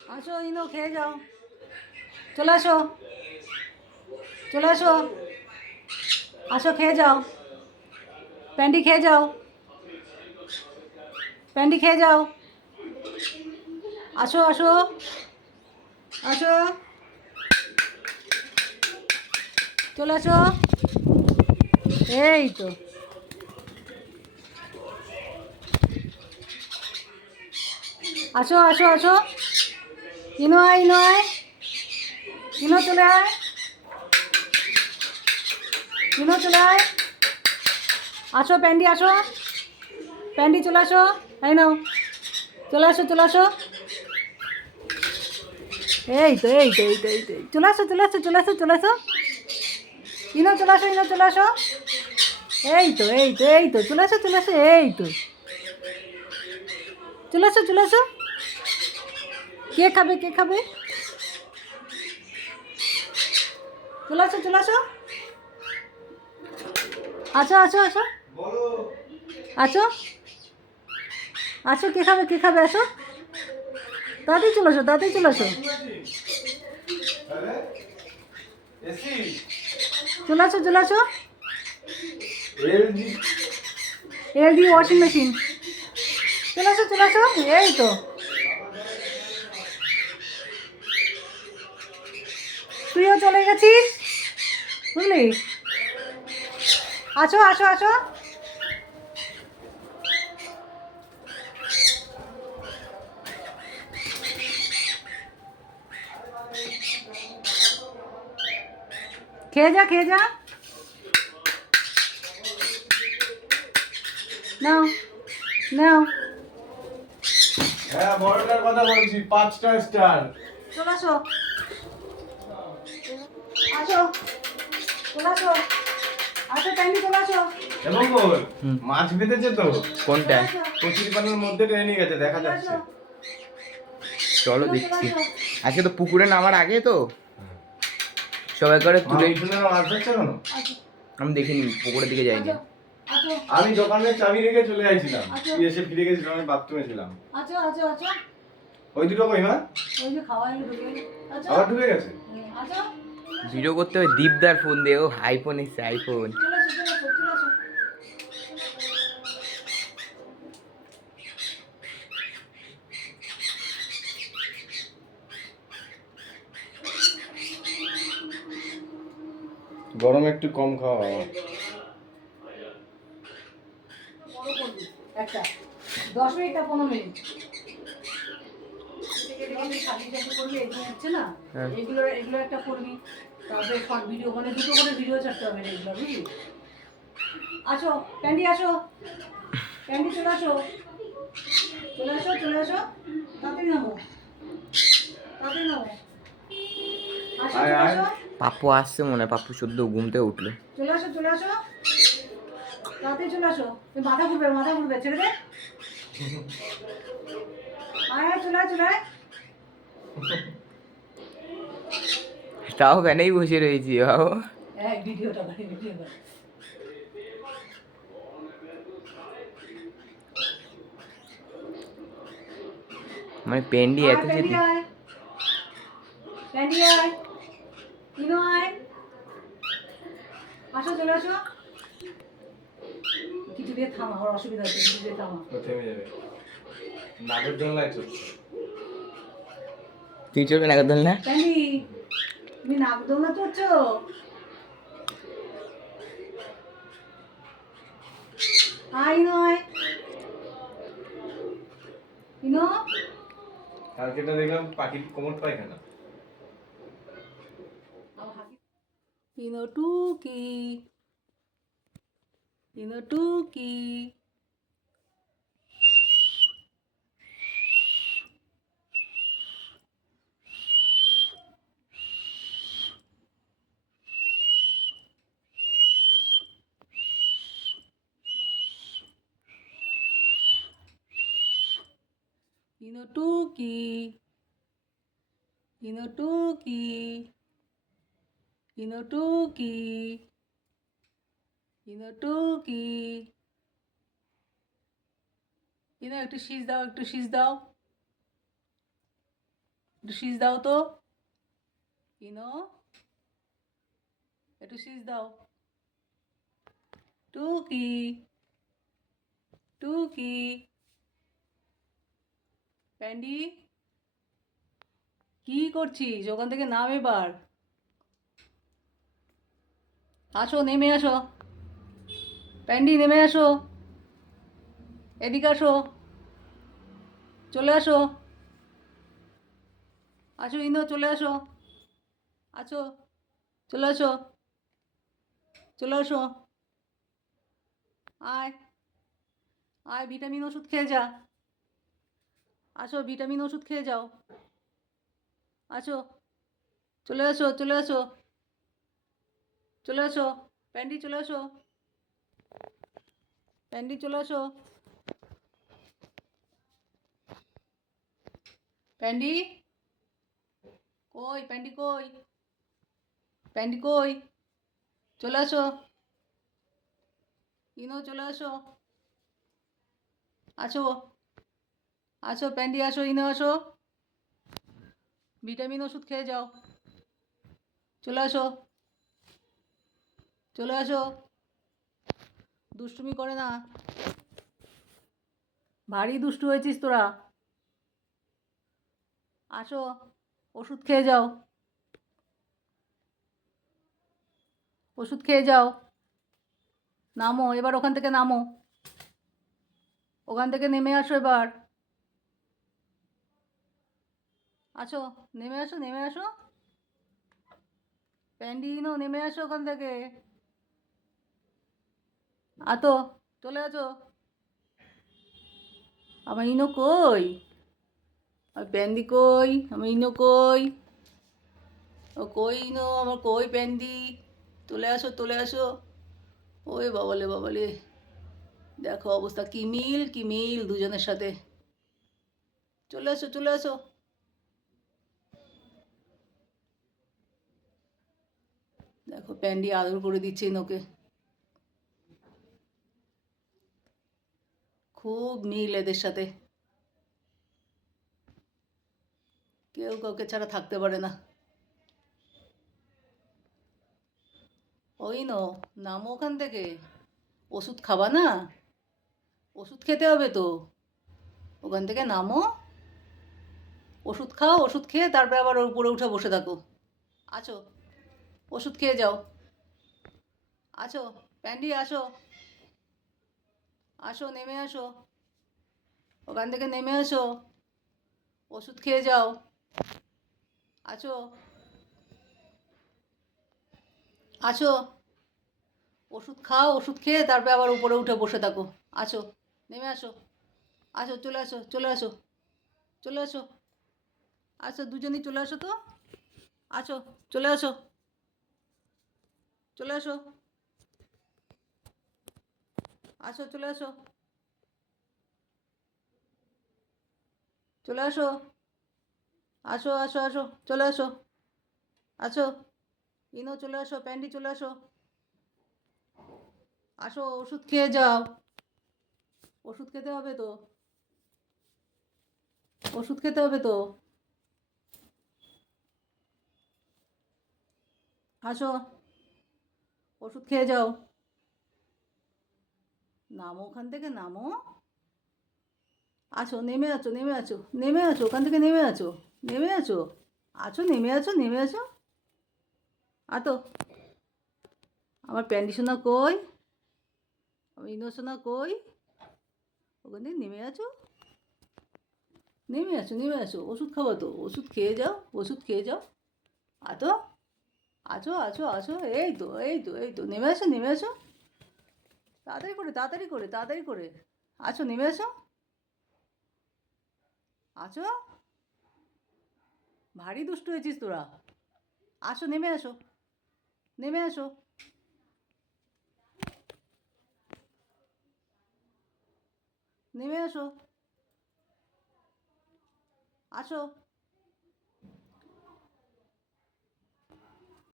আসো ইনো খেয়ে যাও, চলে আসো, চলে আসো, আসো খেয়ে যাও, প্যান্ডি খেয়ে যাও, প্যান্ডি খেয়ে যাও, আসো আসো, আসো, চলে আসো, এই তো, আসো আসো আসো, ইনো আয়, ইনো আয়, ইনো চলে আয়, ইনো চলে আয়, আসো প্যান্ডি আসো, প্যান্ডি চলে আসো, এই নাও, চলে আসো, চলে আসো, এই তো এই তো এই তো এই তো, চলে আসো, চলে আসো, চলে আসো, চলে আসো, ইনো চলে আসো, ইনো চলে আসো, এই তো এই তো এই তো, চলে আসো, চলে আসো, এই তো, চলে আসো, চলে আসো, কে খাবে, কে খাবে, চলে আসো, চলে আসো, আসো আসো আসো, আসো, আসো, কে খাবে, কে খাবে, আসো, তাড়াতাড়ি চলে আসো, তাড়াতাড়ি চলে আসো, চলে আসো, চলে আসো, এলজি ওয়াশিং মেশিন, চলে আসো, চলে আসো, এই তো, তুইও চলে গেছিস, বুঝলি, আসো আসো আসো, খেয়ে যা, খেয়ে যা, নাও নাও, হ্যাঁ বড়টার কথা বলছি, 5টা স্টার। চলে আসো, আসো, চলে আসো, আসো টাইমে চলে আসো, এবং বল মাছ বেঁধেছে তো, কোনটা? কচুরি পানার মধ্যে টেনে নিয়ে গেছে, দেখা চলে যাচ্ছে। আসো, চলো চলে দেখছি। আসো, আজকে তো পুকুরে নামার আগে তো সবাই করে তুলে। মাছ মাছ ধরছে কেন? আসো, আমি দেখিনি, পুকুরের দিকে যাইনি। আসো, আসো, আমি দোকানে চাবি রেখে চলে যাইছিলাম, আচ্ছা। তুই এসে ফিরে গেছিস, আমি বাথরুমে ছিলাম। আসো, আসো, আসো, ওই দুটো কই মা? ওই যে খাওয়া এলো ঢুকে, আসো, আবার ঢুকে গেছে? আসো, ভিডিও করতে হবে দীপদার ফোন দিয়ে। ও আইফোন এসছে, আইফোন। চলে আসো, চলে আসো, চলে আসো, গরম একটু কম খাওয়া বাবা। বড় করবি একটা 10 মিনিট না 15 মিনিট সাজিয়ে টাজিয়ে করবি, এগুলো হচ্ছে না, হ্যাঁ। এগুলো এগুলো একটা করবি, তারপরে শর্ট ভিডিও, মানে দুটো করে ভিডিও ছাড়তে হবে এগুলো, বুঝলি, আসো ক্যান্ডি, আসো ক্যান্ডি, চলে আসো, চলে আসো, চলে আসো, তাড়াতাড়ি নামো, তাড়াতাড়ি নামো, আসো, আয়, চলে আয়। আসো, পাপ্পু আসছে মনে হয়, পাপ্পু সদ্য ঘুম থেকে উঠলো। চলে আসো, চলে আসো, তাড়াতাড়ি চলে আসো, এই মাথা ঘুরবে, মাথা ঘুরবে, ছেড়ে দে, আয় আয়, চলে আয়, চলে আয়, তাও ফ্যানেই বসে রয়েছি বাবু। হ্যাঁ ভিডিওটা করে, ভিডিও করে, মানে পেন্ডি আয় এত যে প্যান্ডি আয়, প্যান্ডি আয়, ইনো আয়, আসো, চলে আসো, কিছু দিয়ে থামা, ওর অসুবিধা হচ্ছে, কিছু দিয়ে থামা, ও থেমে যাবে, নাগর দোলনায় চলছে। তুই চলবে না কদল না? প্যান্ডি তুমি নাগদোলনা চড়ছো, আয় ইনো আয়, ইনো, কালকেটা দেখলাম পাখির কোমর পায়খানা। ইনো টুকি, ইনো টুকি, ইনো টুকি, ইনো টুকি, ইনো টুকি, ইনো টুকি, ইনো একটু শীষ দাও, একটু শীষ দাও, একটু শীষ দাও তো। ইনো, একটু শীষ দাও। টুকি, টুকি, প্যান্ডি, কি করছিস? ওখান থেকে নাম এবার। আসো, নেমে আসো। প্যান্ডি, নেমে আসো। এদিকে আসো, চলে আসো। আসো ইনো, চলে আসো। আছো, চলে আসো, চলে আসো। আয়, আয়, ভিটামিন ওষুধ খেয়ে যা। আসো, ভিটামিন ওষুধ খেয়ে যাও। আসো, চলে আসো, চলে আসো, চলে আসো। প্যান্ডি, চলে আসো। প্যান্ডি, চলে আসো। প্যান্ডি, কই? প্যান্ডি কই? প্যান্ডি কই? চলে আসো। ইনো, চলে আসো। আসো, আসো প্যান্ডি, আসো ইনো, আসো। ভিটামিন ওষুধ খেয়ে যাও। চলে আসো, চলে আসো। দুষ্টুমি করে না। ভারী দুষ্টু হয়েছিস তোরা। আসো, ওষুধ খেয়ে যাও। ওষুধ খেয়ে যাও। নামো এবার, ওখান থেকে নামো। ওখান থেকে নেমে আসো এবার। আসো, নেমে আসো, নেমে আসো। প্যান্ডি, ইনো, নেমে আসো ওখান থেকে। আতো, চলে আসো। আমার ইনো কই? আর প্যান্ডি কই? আমার ইনো কই? ও কই ইনো? আমার কই প্যান্ডি? চলে আসো, চলে আসো। ওই বাবালে, বাবালে, দেখো অবস্থা, কি মিল, কি মিল দুজনের সাথে। চলে আসো, চলে আসো। দেখো প্যান্ডি আদর করে দিচ্ছে ইনোকে। খুব মিল এদের সাথে। কেউ কাউকে ছাড়া থাকতে পারে না। ওই নো, নামো ওখান থেকে। ওষুধ খাবা না? ওষুধ খেতে হবে তো। ওখান থেকে নামো, ওষুধ খাও, ওষুধ খেয়ে তারপরে আবার ওর উপরে উঠে বসে থাকো। আছো, ওষুধ খেয়ে যাও। আছো, প্যান্ডি, আসো। আসো, নেমে আসো। ওখান থেকে নেমে আসো। ওষুধ খেয়ে যাও। আছো, আছো। ওষুধ খাও, ওষুধ খেয়ে তারপরে আবার উপরে উঠে বসে থাকো। আছো, নেমে আসো। আসো, চলে আসো, চলে আসো, চলে আসো। আসো, দুজনেই চলে আসো তো। আসো, চলে আসো, চলে আসো। আসো, চলে আসো, চলে আসো। আসো, আসো, আসো, চলে আসো। আসো, ইনো, চলে আসো। প্যান্ডি, চলে আসো। আসো, ওষুধ খেয়ে যাও। ওষুধ খেতে হবে তো। ওষুধ খেতে হবে তো। আসো, ওষুধ খেয়ে যাও। নামো ওখান থেকে, নামো। আছো, নেমে আছো, নেমে আছো, নেমে আছো ওখান থেকে, নেমে আছো, নেমে আছো। আছো, নেমে আছো, নেমে আছো। তো আমার প্যান্ডি সোনা কই? আমার ইনো সোনা কই? ওখান থেকে নেমে আছো, নেমে আছো, নেমে আছো। ওষুধ খাবো তো, ওষুধ খেয়ে যাও, ওষুধ খেয়ে যাও। তো আছো, আছো, আছো। এই তো, এই তো, এই তো, নেমে আসো, নেমে আসো। তাড়াতাড়ি করে, তাড়াতাড়ি করে, তাড়াতাড়ি করে। আছো, নেমে আসো। আছো, ভারী দুষ্টু হয়েছিস তোরা। আসো, নেমে আসো, নেমে আসো। নেমে আসো। আসো।